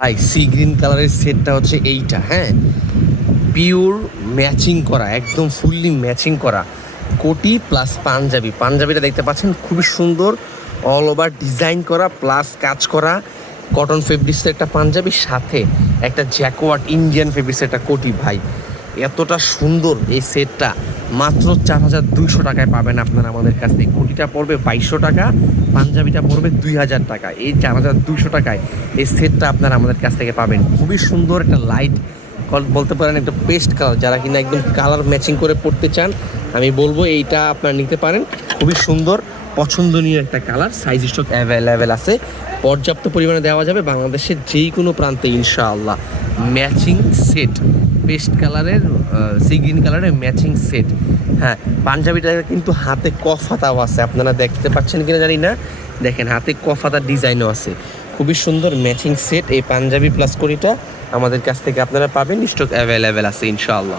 ভাই sea green কালারের সেটটা হচ্ছে এইটা, হ্যাঁ, পিওর ম্যাচিং করা, একদম ফুললি ম্যাচিং করা কোটি প্লাস পাঞ্জাবিটা দেখতে পাচ্ছেন, খুবই সুন্দর, অল ওভার ডিজাইন করা প্লাস কাজ করা কটন ফেব্রিক্সের একটা পাঞ্জাবি, সাথে একটা জ্যাকোয়ার্ড ইন্ডিয়ান ফেব্রিক্সের একটা কোটি। ভাই এতটা সুন্দর এই সেটটা মাত্র 4200 টাকায় পাবেন আপনারা আমাদের কাছ থেকে। কোটিটা পড়বে 2200 টাকা, পাঞ্জাবিটা পড়বে 2000 টাকা। এই 4200 টাকায় এই সেটটা আপনারা আমাদের কাছ থেকে পাবেন। খুবই সুন্দর একটা লাইট বলতে পারেন, একটা পেস্ট কালার, যারা কিনা একদম কালার ম্যাচিং করে পড়তে চান আমি বলবো এইটা আপনারা নিতে পারেন। খুবই সুন্দর পছন্দনীয় একটা কালার, সাইজ স্টক অ্যাভেলেবেল আছে, পর্যাপ্ত পরিমাণে দেওয়া যাবে বাংলাদেশের যেই কোনো প্রান্তে ইনশাআল্লাহ। ম্যাচিং সেট, পেস্ট কালারের সি গ্রিন কালারের ম্যাচিং সেট। হ্যাঁ, পাঞ্জাবিটা কিন্তু হাতে কফাতাও আছে, আপনারা দেখতে পাচ্ছেন কিনা জানি না, দেখেন হাতে কফাতার ডিজাইনও আছে। খুবই সুন্দর ম্যাচিং সেট, এই পাঞ্জাবি প্লাস করিটা আমাদের কাছ থেকে আপনারা পাবেন, স্টক অ্যাভেলেবেল আছে ইনশাআল্লাহ।